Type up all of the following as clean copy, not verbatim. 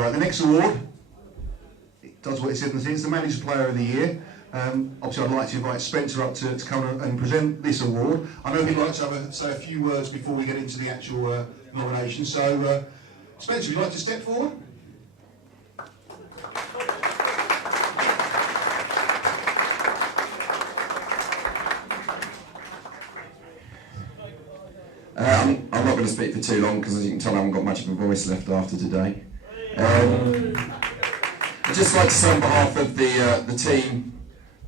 Right, the next award, it does what it said in the tin, it's the Manager Player of the Year. Obviously I'd like to invite Spencer up to come and present this award. I know he'd like to say a few words before we get into the actual nomination. So Spencer, would you like to step forward? I'm not going to speak for too long because, as you can tell, I haven't got much of a voice left after today. I'd just like to say on behalf of the team,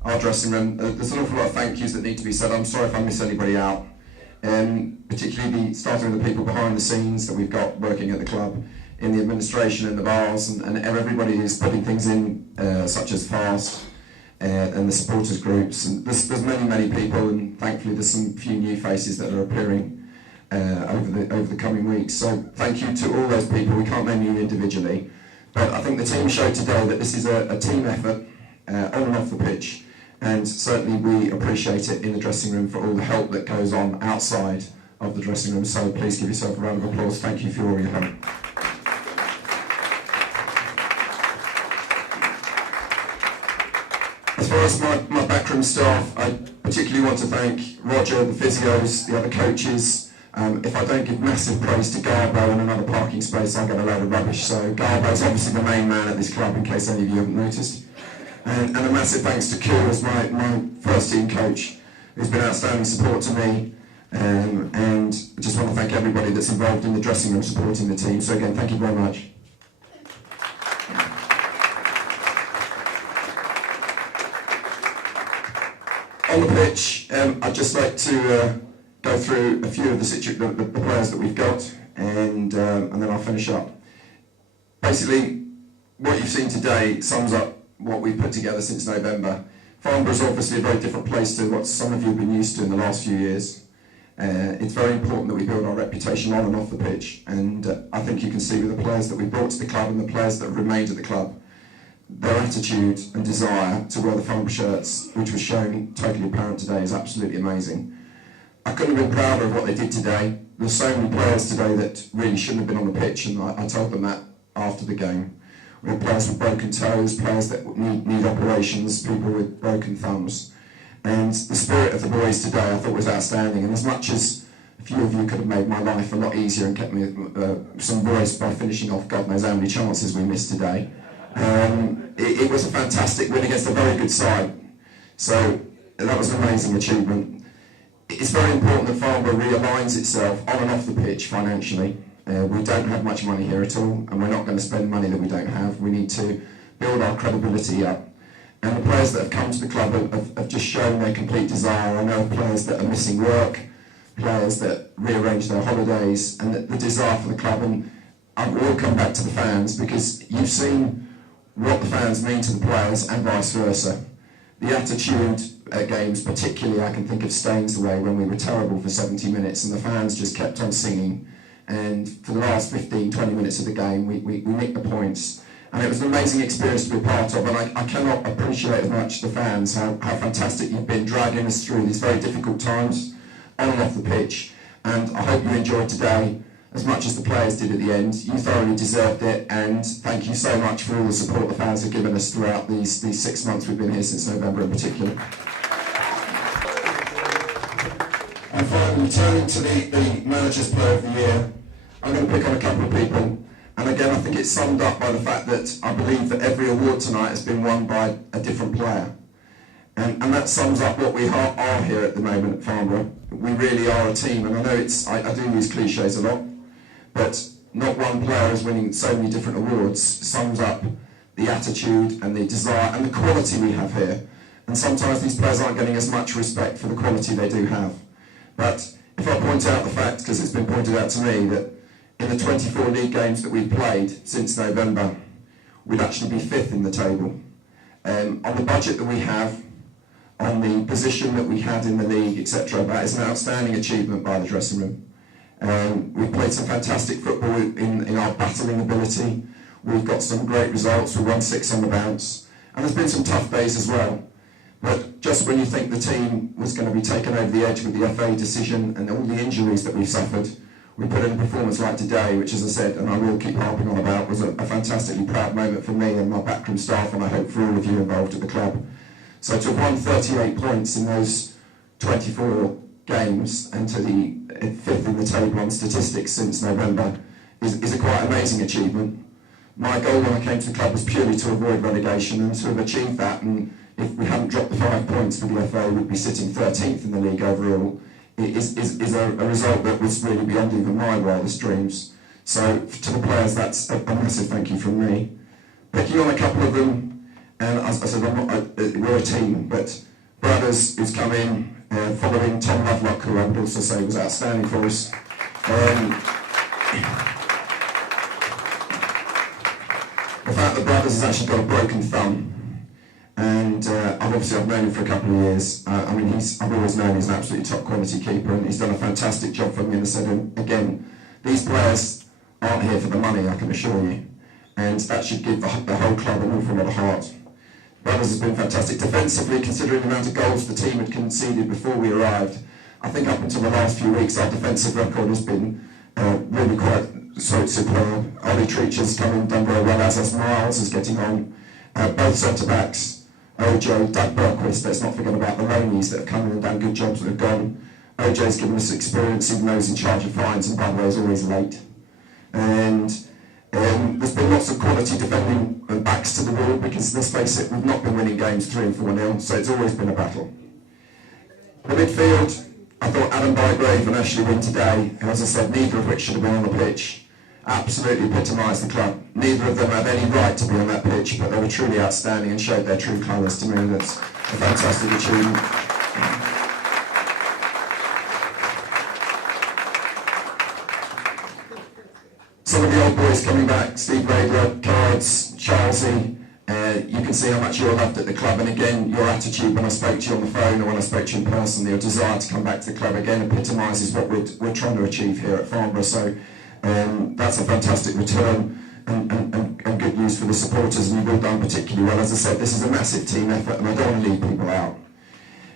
our dressing room, there's an awful lot of thank yous that need to be said. I'm sorry if I miss anybody out, particularly starting with the people behind the scenes that we've got working at the club, in the administration and the bars, and everybody who's putting things in, such as FAST, and the supporters groups. And there's many people, and thankfully there's some few new faces that are appearing over the coming weeks. So thank you to all those people. We can't name you individually, but I think the team showed today that this is a team effort on and off the pitch, and certainly we appreciate it in the dressing room for all the help that goes on outside of the dressing room. So please give yourself a round of applause. Thank you for all your help. As far as my backroom staff, I particularly want to thank Roger, the physios, the other coaches. If I don't give massive praise to Garbo and another parking space, I get a load of rubbish. So Garbo's obviously the main man at this club, in case any of you haven't noticed. And a massive thanks to Q as my first team coach, who's been outstanding support to me. And I just want to thank everybody that's involved in the dressing room supporting the team. So again, thank you very much. On the pitch, I'd just like to go through a few of the players that we've got, and then I'll finish up. Basically, what you've seen today sums up what we've put together since November. Farnborough is obviously a very different place to what some of you have been used to in the last few years. It's very important that we build our reputation on and off the pitch, and I think you can see with the players that we brought to the club and the players that have remained at the club, their attitude and desire to wear the Farnborough shirts, which was shown totally apparent today, is absolutely amazing. I couldn't have been prouder of what they did today. There's so many players today that really shouldn't have been on the pitch, and I told them that after the game. We had players with broken toes, players that need operations, people with broken thumbs. And the spirit of the boys today I thought was outstanding, and as much as a few of you could have made my life a lot easier and kept me some voice by finishing off God knows how many chances we missed today, it was a fantastic win against a very good side. So that was an amazing achievement. It's very important that Farnborough realigns itself on and off the pitch financially. We don't have much money here at all, and we're not going to spend money that we don't have. We need to build our credibility up. And the players that have come to the club have just shown their complete desire. I know players that are missing work, players that rearrange their holidays, and the desire for the club. And I will come back to the fans, because you've seen what the fans mean to the players and vice versa. The attitude at games, particularly I can think of Staines away when we were terrible for 70 minutes and the fans just kept on singing, and for the last 15-20 minutes of the game we nicked the points, and it was an amazing experience to be a part of. And I cannot appreciate as much the fans, how fantastic you've been dragging us through these very difficult times on and off the pitch. And I hope you enjoyed today as much as the players did at the end. You thoroughly deserved it, and thank you so much for all the support the fans have given us throughout these 6 months we've been here, since November in particular. And finally, turning to the Manager's Player of the Year, I'm going to pick on a couple of people, and again I think it's summed up by the fact that I believe that every award tonight has been won by a different player. And that sums up what we are here at the moment at Farnborough. We really are a team, and I know I do use cliches a lot, but not one player is winning so many different awards sums up the attitude and the desire and the quality we have here. And sometimes these players aren't getting as much respect for the quality they do have. But if I point out the fact, because it's been pointed out to me, that in the 24 league games that we've played since November, we'd actually be 5th in the table. On the budget that we have, on the position that we had in the league, etc., that is an outstanding achievement by the dressing room. We've played some fantastic football in our battling ability. We've got some great results. We won 6 on the bounce, and there's been some tough days as well. But just when you think the team was going to be taken over the edge with the FA decision and all the injuries that we've suffered, we put in a performance like today, which, as I said, and I will keep harping on about, was a fantastically proud moment for me and my backroom staff, and I hope for all of you involved at the club. So to have won 38 points in those 24 games and to the 5th in the table on statistics since November is a quite amazing achievement. My goal when I came to the club was purely to avoid relegation, and to have achieved that, and if we hadn't dropped the 5 points for the FA, we'd be sitting 13th in the league overall. Is a result that was really beyond even my wildest dreams. So to the players, that's a massive thank you from me. Picking on a couple of them, and as I said, we're a team, but Brothers, who's come in following Tom Lovelock, who I would also say was outstanding for us. The fact that Brothers has actually got a broken thumb, and I've known him for a couple of years. I've always known he's an absolutely top quality keeper, and he's done a fantastic job for me. And I said, again, these players aren't here for the money, I can assure you, and that should give the whole club an awful lot of heart. Brothers has been fantastic defensively, considering the amount of goals the team had conceded before we arrived. I think up until the last few weeks, our defensive record has been really quite superb. Ollie Treach has come in, done very well, as has Miles is getting on. Both centre-backs, OJ, Doug Berquist, let's not forget about the loanies that have come in and done good jobs that have gone. OJ's given us experience, even though he's in charge of fines, and by the way, is always late. And there's been lots of quality defending backs to the wall, because let's face it, we've not been winning games 3 and 4-0, so it's always been a battle. The midfield, I thought Adam Bygrave and Ashley Wynn today, and as I said, neither of which should have been on the pitch, absolutely epitomised the club. Neither of them had any right to be on that pitch, but they were truly outstanding and showed their true colours to me. That's a fantastic achievement. Some of the old boys coming back, Steve Rader, Cards, Charlesy, you can see how much you're loved at the club, and again, your attitude when I spoke to you on the phone or when I spoke to you in person, your desire to come back to the club again epitomises what we're trying to achieve here at Farnborough. So that's a fantastic return and good news for the supporters, and you've all done particularly well. As I said, this is a massive team effort, and I don't want to leave people out.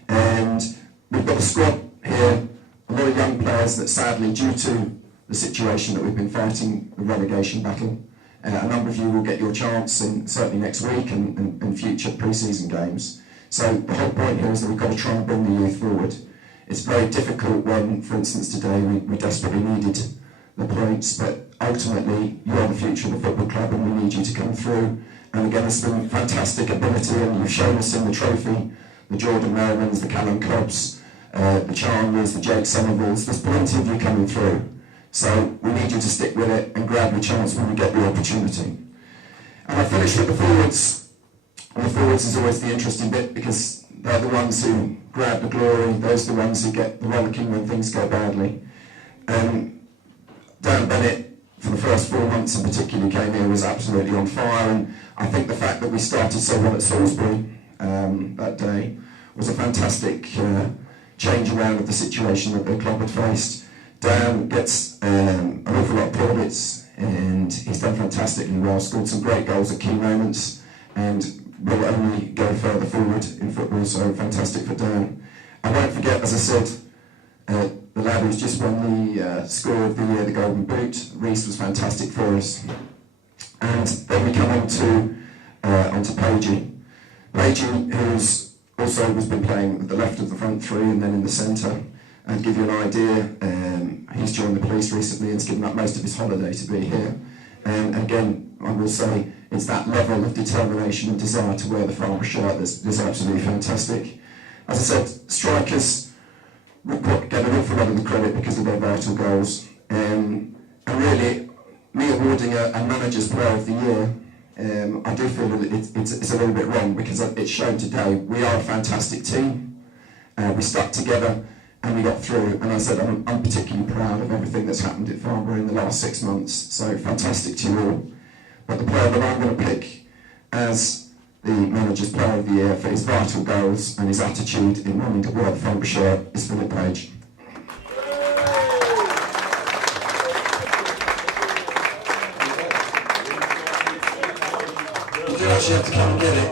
And we've got a squad here, a lot of young players that sadly, due to the situation that we've been fighting, the relegation battle, a number of you will get your chance certainly next week and future pre-season games. So the whole point here is that we've got to try and bring the youth forward. It's very difficult when, for instance, today we desperately needed the points, but ultimately you're the future of the football club and we need you to come through. And again, there's been fantastic ability, and you've shown us in the trophy, the Jordan Merrimans, the Callum Cobbs, the Chandlers, the Jake Somervilles. There's plenty of you coming through. So we need you to stick with it and grab your chance when you get the opportunity. And I finish with the forwards. And the forwards is always the interesting bit, because they're the ones who grab the glory, those are the ones who get the rollicking when things go badly. Dan Bennett, for the first 4 months in particular, came here, was absolutely on fire, and I think the fact that we started so well at Salisbury that day was a fantastic change around of the situation that the club had faced. Dan gets an awful lot of plaudits, and he's done fantastically well, scored some great goals at key moments, and will only go further forward in football, so fantastic for Dan. I won't forget, as I said, the lad who's just won the score of the year, the Golden Boot. Reece was fantastic for us. And then we come on to Pagey. Pagey, who's also has been playing at the left of the front three and then in the centre. And give you an idea, he's joined the police recently and has given up most of his holiday to be here. And again, I will say, it's that level of determination and desire to wear the Farnborough shirt that's absolutely fantastic. As I said, strikers get an awful lot of the credit because of their vital goals. And really, me awarding a manager's player of the year, I do feel that it's a little bit wrong, because it's shown today we are a fantastic team. We stuck together and we got through, and I said I'm particularly proud of everything that's happened at Farnborough in the last 6 months, so fantastic to you all. But the player that I'm going to pick as the manager's player of the year for his vital goals and his attitude in wanting to wear the Farnborough shirt is Philip Page. You do actually have to come and get it.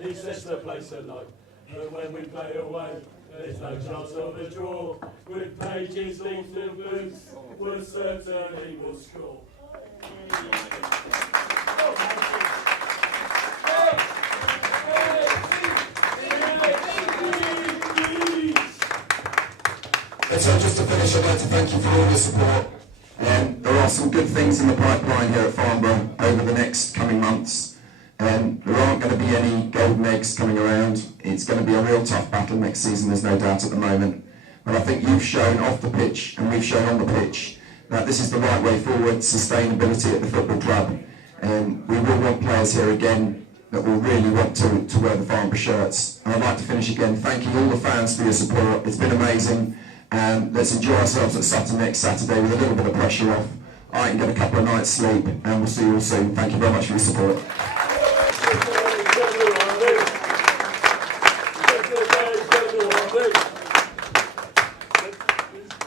He sets the place at night. But when we play away, There's no chance of a draw. With Page's lethal boots, we'll certainly will score. And so just to finish, I'd like to thank you for all your support. There are some good things in the pipeline here at Farnborough over the next coming months. There aren't going to be any golden eggs coming around. It's going to be a real tough battle next season, there's no doubt at the moment. But I think you've shown off the pitch, and we've shown on the pitch, that this is the right way forward, sustainability at the football club. We will want players here again that will really want to wear the Farnborough shirts. And I'd like to finish again thanking all the fans for your support. It's been amazing. Let's enjoy ourselves at Sutton next Saturday with a little bit of pressure off. I can get a couple of nights sleep, and we'll see you all soon. Thank you very much for your support.